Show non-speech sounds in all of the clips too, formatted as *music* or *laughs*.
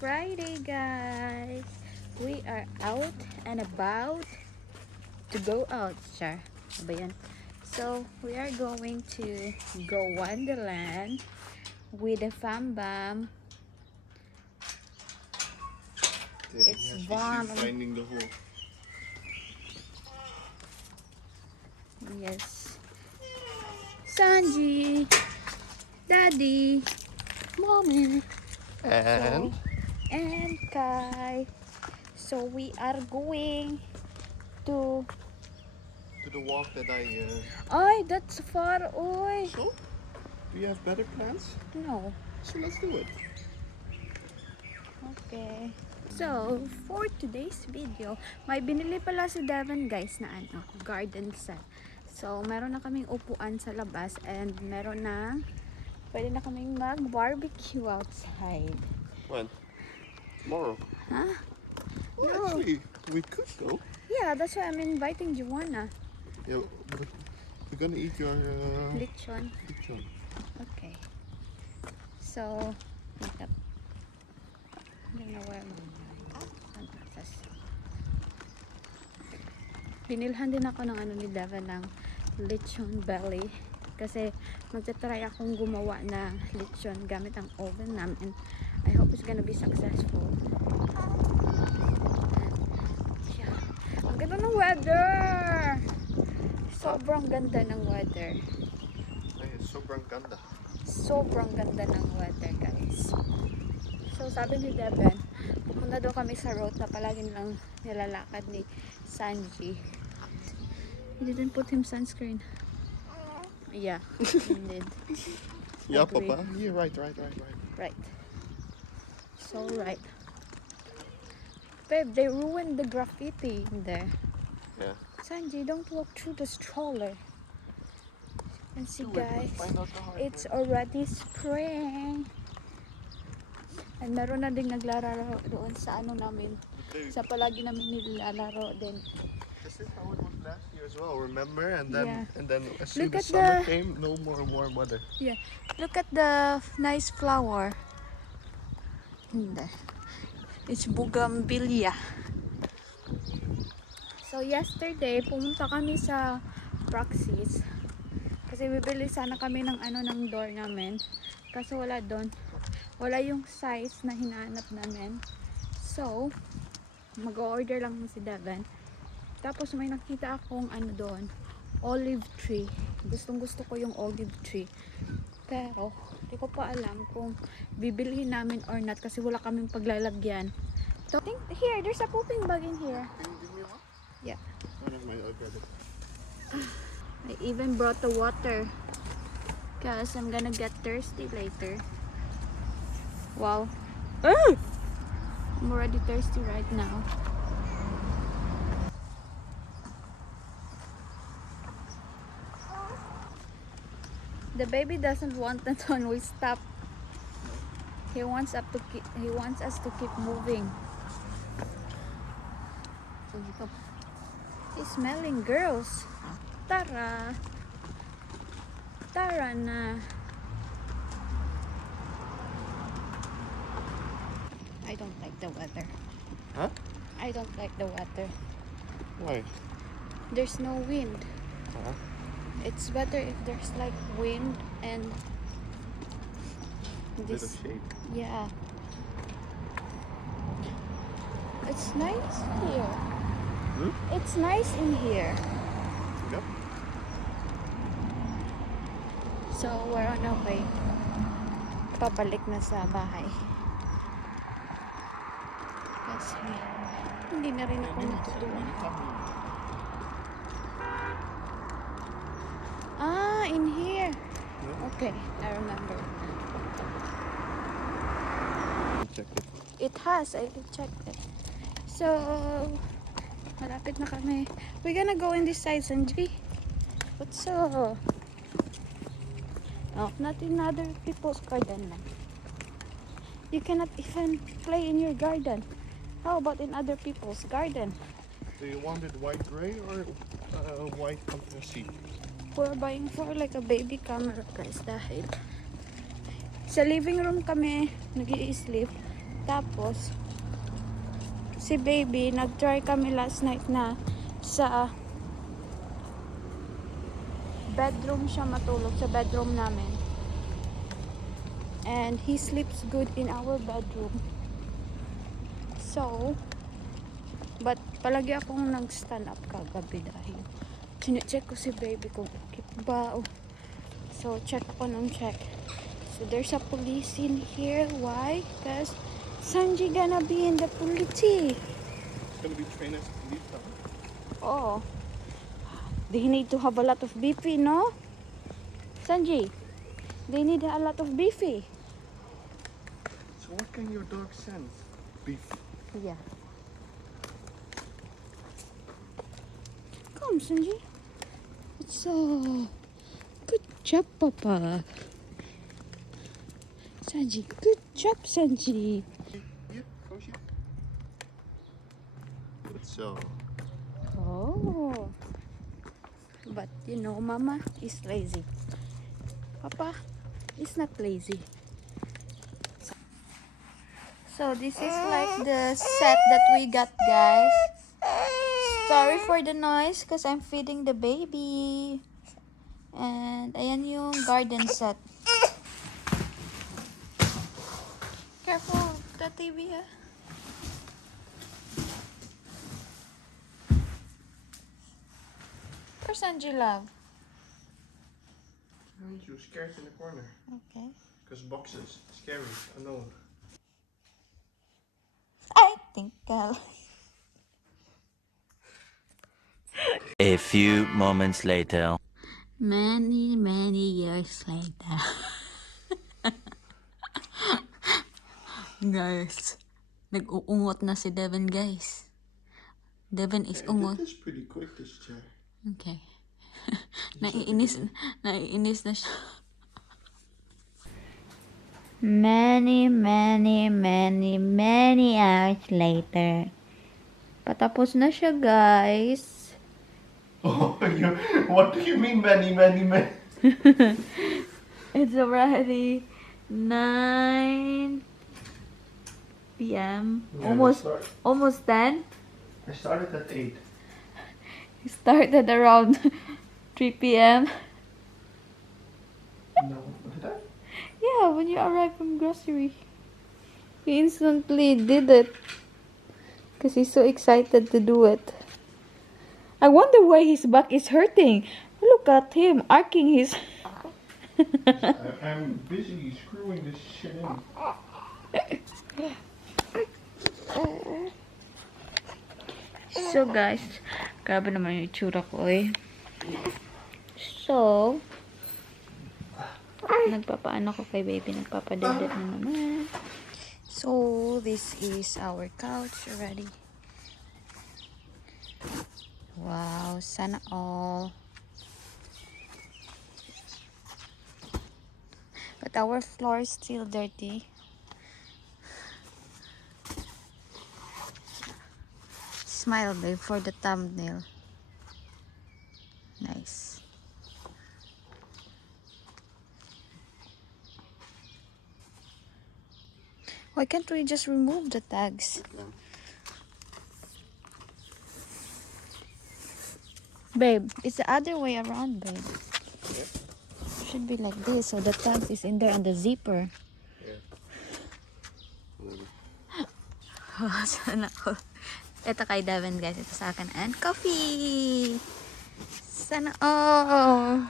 Friday, guys. We are out and about to go out, Char. Ba yan? So, we are going to go Wonderland with the fam bam. It's warm. Finding the hole. Yes. Sanji, Daddy, Mommy. And and Kai. So we are going to. to the walk that I. Uh, Ay, that's far. Oy. so, do you have better plans? No. So let's do it. Okay. So, for today's video, may binili pala si Devon guys na ano, garden set. So, meron na kaming upuan sa labas and meron na pwede na kaming mag-barbecue outside. When? Tomorrow. Huh? Well, No. actually, we could go. Yeah, that's why I'm inviting Joanna. Yeah, but we're gonna eat your uh, Lechon. lechon. Okay. So, wait up. I don't know where my sunglasses. Binilhan din ako ng ano ni Devon ng lechon belly. Kasi magta-try akong gumawa ng lechon gamit ang oven namin. I hope it's gonna be successful. Yeah. Ang ganda ng weather! Sobrang ganda ng weather. Ay, sobrang ganda. sobrang ganda ng weather guys so sabi ni Devin pupunta daw kami sa road na palagi nilang nilalakad ni Sanji he didn't put him sunscreen yeah *laughs* he did Yeah. Papa. Yeah, right, right, right, right. right so right babe they ruined the graffiti in there Yeah. Sanji don't walk through the stroller and see Do it, guys hard It's way. already spring. And meron na ding naglalaro doon sa ano namin. Sa palagi namin nilalaro din. This is how it was last year as well. Remember? And then, Yeah. and then as soon Look as summer the- came, no more warm weather. Look at the nice flower. Hindi. It's bougainvillea. So yesterday, pumunta kami sa Praxis. Kasi bibili sana kami ng ano ng door namin. Kaso wala doon. Wala yung size na hinahanap namin. So, mag-order lang si Devin. Tapos may nakita akong ano doon, olive tree. Gustong gusto ko yung olive tree. Pero, hindi ko pa alam kung bibilhin namin or not kasi wala kaming paglalagyan. So, think, here, there's a pooping bag in here. Can you give me one? Yeah. Mind. I'll grab it. I even brought the water. Because I'm gonna get thirsty later. Wow. Ah! I'm already thirsty right now. The baby doesn't want that *laughs* when we stop. He wants up to keep, he wants us to keep moving. So he go. He's smelling girls. Tara. Tara na. I don't like the weather. Huh? I don't like the weather. Why? There's no wind. Uh-huh. It's better if there's like wind and this. Yeah. It's nice here. Hmm? It's nice in here. Yep. So, we're on our way. Pabalik na sa bahay. Kasi, hindi na rin ako natutuwa. Okay, I remember. Check it. It has, I checked it. So, malapit na kami. We're gonna go in this side, Sanji. What's up? Oh, not in other people's garden lang. You cannot even play in your garden. How about in other people's garden? Do you want it white gray or uh, white fantasy? We're buying for like a baby camera guys dahil sa living room kami nag sleep Tapos, si baby, nag-try kami last night na sa bedroom siya matulog, sa bedroom namin. And he sleeps good in our bedroom. So, but palagi akong nag-stand up kagabi dahil chinecheck ko si baby kung okay ba. o- So, check ako ng check. So, there's a police in here. Why? Because Sanji gonna be in the police. It's gonna be trained as a police dog. Oh. They need to have a lot of beefy, no? Sanji, they need a lot of beefy. So what can your dog sense? Beef. Yeah. Come, Sanji. so good job papa sanji good So. Oh. But you know, Mama is lazy. Papa is not lazy. So this is like the set that we got, guys. Sorry for the noise because I'm feeding the baby. And ayan yung garden set. Careful, the TV ah. Where's Angie Love? You scared in the corner. Okay. Because boxes. Scary. Unknown. I think I'll... A few moments later. Many, many years later. *laughs* guys, nag-uungot na si Devin, guys. Devin is I ungot. this pretty quick, this chair. Okay. *laughs* naiinis, naiinis na siya. Many, many, many, many hours later. Patapos na siya, guys. Oh, you, what do you mean many, many, many? *laughs* It's already 9 p.m. Yeah, almost almost 10. I started at 8. *laughs* We started around *laughs* 3 p.m. No, did I? Yeah, when you arrived from grocery. He instantly did it. Because he's so excited to do it. I wonder why his back is hurting. Look at him arcing his. I, I'm busy screwing this shit in. So guys, grabe naman yung itsura ko eh. So, nagpapaano ko kay baby, nagpapadedit na naman. So, this is our couch already. Wow, sana all. But our floor is still dirty. Smile, babe, for the thumbnail. Nice. Why can't we just remove the tags? Babe, it's the other way around, babe. Should be like this, so the tags is in there and the zipper. Oh, *laughs* sana all. Ito kay Devin, guys. Ito sa akin. And coffee! Sana all.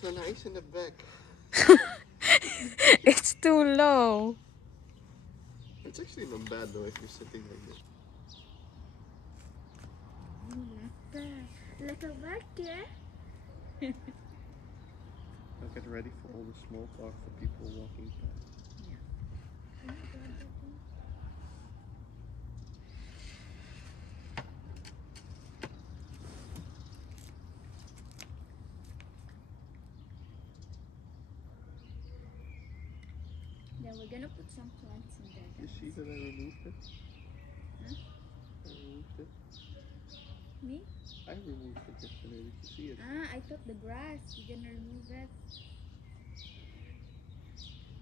So nice in the back. *laughs* It's too low. It's actually not bad though if you're sitting like this. Little bucket. *laughs* I'll get ready for all the small talk for people walking past. Yeah. Then we're gonna put some plants in there. You see that I removed it? Huh? I removed it. Me? I removed it yesterday. You see it? Ah, I thought the grass. You're gonna remove it.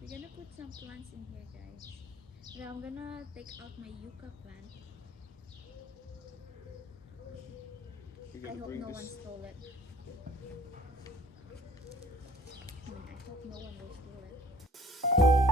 We're gonna put some plants in here, guys. Now I'm gonna take out my yucca plant. I hope no one stole it. Hmm, I hope no one will steal it.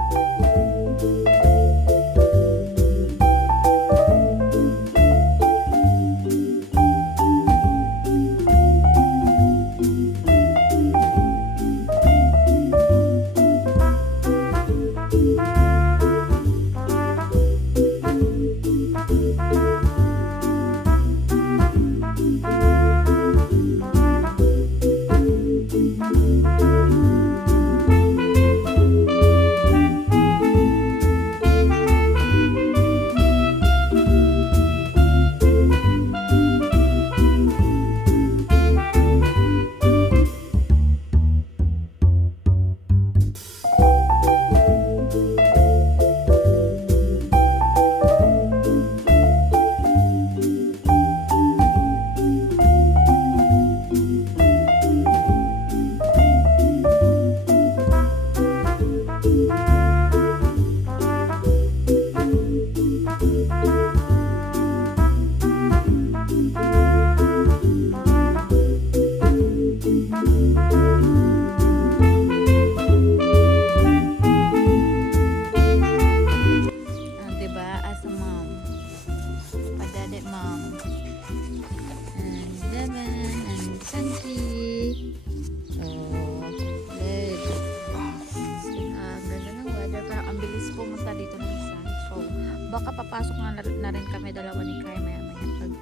baka papasok na, na rin kami dalawa ni Kai maya maya pag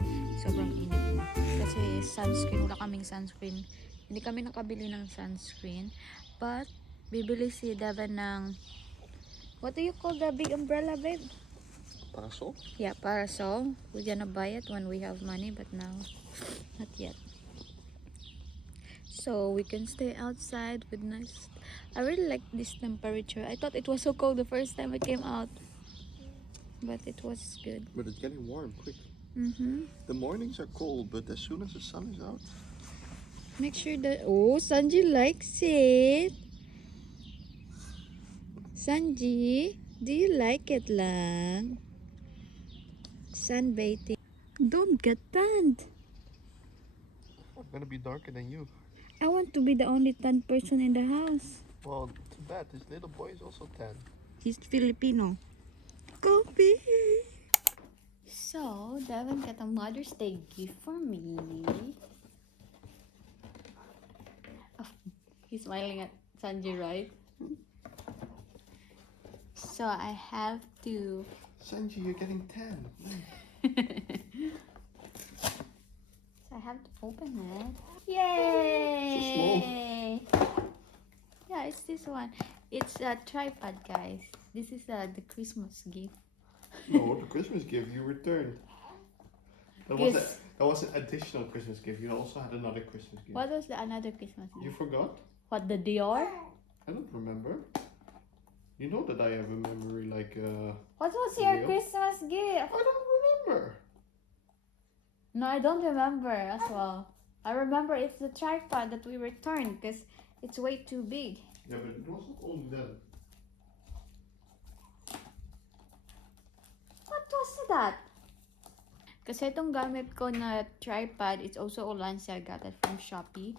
sobrang init na. Kasi sunscreen, wala kaming sunscreen. Hindi kami nakabili ng sunscreen. But, bibili si Devin ng What do you call the big umbrella, babe? Parasol? Yeah, parasol. We're gonna buy it when we have money, but now, not yet. So we can stay outside with nice. I really like this temperature. I thought it was so cold the first time I came out, but it was good. But it's getting warm quick. Mm-hmm. The mornings are cold, but as soon as the sun is out, Make sure that oh, Sanji likes it. Sanji, do you like it lang? Sunbathing. Don't get tanned. I'm gonna be darker than you. I want to be the only tan person in the house. Well, too bad. This little boy is also tan. He's Filipino. Coffee. So, Devin got a Mother's Day gift for me. Oh, he's smiling at Sanji, right? So I have to. Sanji, you're getting tan. *laughs* So I have to open it. Yay! Yeah, it's this one. It's a tripod, guys. This is uh, the Christmas gift. No, the Christmas gift you returned. That was, a, that was an additional Christmas gift. You also had another Christmas gift. What was the another Christmas gift? You forgot? What the Dior? I don't remember. You know that I have a memory like uh What was your Dior? Christmas gift? I don't remember. No, I don't remember as well. I remember it's the tripod that we returned because it's way too big. Yeah, but it wasn't only that. What was that? Kasi itong gamit ko na tripod, it's also Olancia. I got it from Shopee.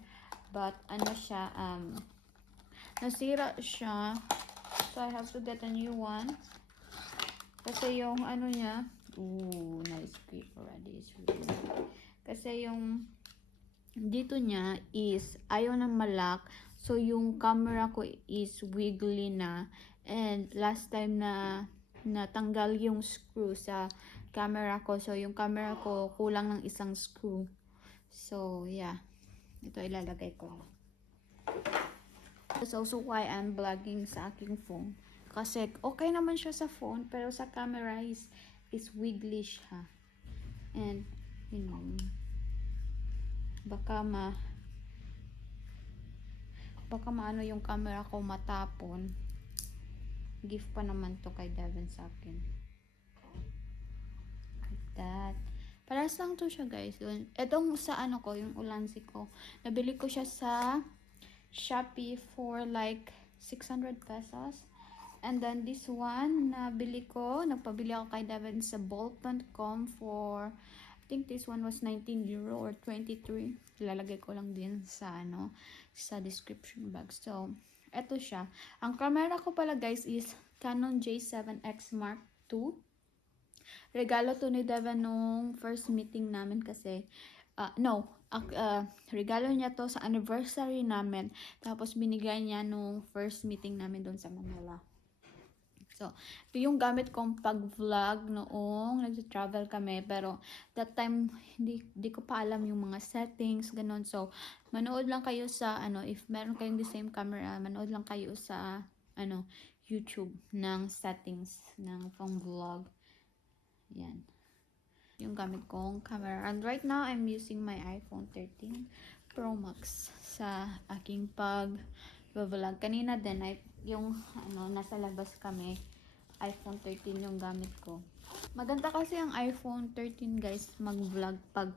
But ano siya, um, nasira siya. So I have to get a new one. Kasi yung ano niya, ooh, nice grip already. It's really nice. Kasi yung dito niya is ayaw na malak. So yung camera ko is wiggly na. And last time na natanggal yung screw sa camera ko. So, yung camera ko kulang ng isang screw. So, yeah. Ito ilalagay ko. That's also why I'm vlogging sa aking phone. Kasi okay naman siya sa phone, pero sa camera is, is wiggly siya. And, you know, baka ma baka maano yung camera ko matapon gift pa naman to kay Devin sa akin. Like that. Paras lang to siya guys. Yun. Etong sa ano ko, yung ulansi ko. Nabili ko siya sa Shopee for like 600 pesos. And then this one, nabili ko, nagpabili ako kay Devin sa ball.com for, I think this one was 19 euro or 23. Ilalagay ko lang din sa, ano, sa description box. So, eto siya. Ang camera ko pala guys is Canon J7X Mark II. Regalo to ni Devin nung first meeting namin kasi, ah, no, ah, regalo niya to sa anniversary namin. Tapos binigay niya nung first meeting namin doon sa Manila. So, yung gamit kong pag-vlog noong nag-travel kami. Pero, that time, hindi, hindi ko pa alam yung mga settings, ganun. So, manood lang kayo sa, ano, if meron kayong the same camera, manood lang kayo sa, ano, YouTube ng settings ng pang vlog. Yan. Yung gamit kong camera. And right now, I'm using my iPhone 13 Pro Max sa aking pag-vlog. Kanina din, ay, yung ano, nasa labas kami, iPhone 13 yung gamit ko. Maganda kasi ang iPhone 13 guys mag-vlog pag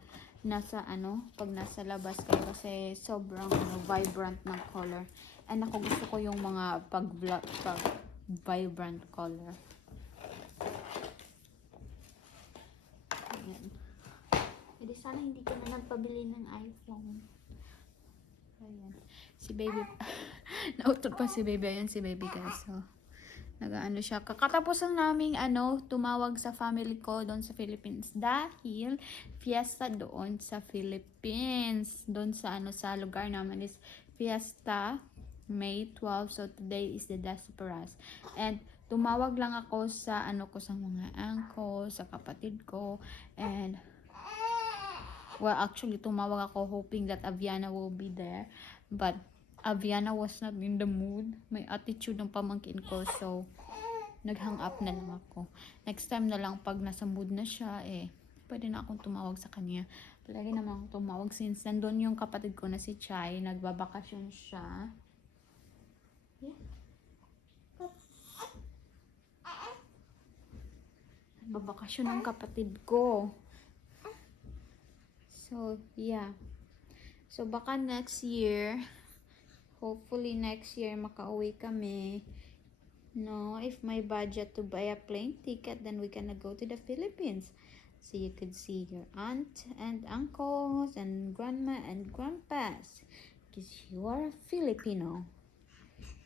nasa ano, pag nasa labas kayo kasi sobrang ano, vibrant ng color. And ako gusto ko yung mga pag-vlog, pag vibrant color. Ayan. Hindi sana hindi ko na nagpabili ng iPhone. Ayan. Si baby. *laughs* Nautot pa si baby. Ayan si baby guys. So, nagaano siya. Kakatapos lang naming ano, tumawag sa family ko doon sa Philippines. Dahil fiesta doon sa Philippines. Doon sa ano, sa lugar naman is fiesta May 12. So, today is the Desperas. And, tumawag lang ako sa ano ko sa mga angko, sa kapatid ko. And, well, actually, tumawag ako hoping that Aviana will be there. But, Aviana was not in the mood. May attitude ng pamangkin ko. So, nag-hang up na lang ako. Next time na lang pag nasa mood na siya, eh, pwede na akong tumawag sa kanya. Palagi naman akong tumawag since nandun yung kapatid ko na si Chai. Nagbabakasyon siya. Yeah. Nagbabakasyon ang kapatid ko. So, yeah. So, baka next year, hopefully next year, makauwi kami. No, if my budget to buy a plane ticket, then we gonna go to the Philippines. So you could see your aunt and uncles and grandma and grandpas. Because you are a Filipino.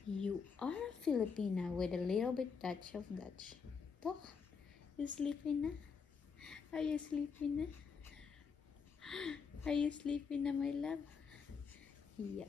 You are a Filipina with a little bit touch of Dutch. Toch? You sleeping na? Are you sleeping na? *gasps* Are you sleeping na, my love? Yeah.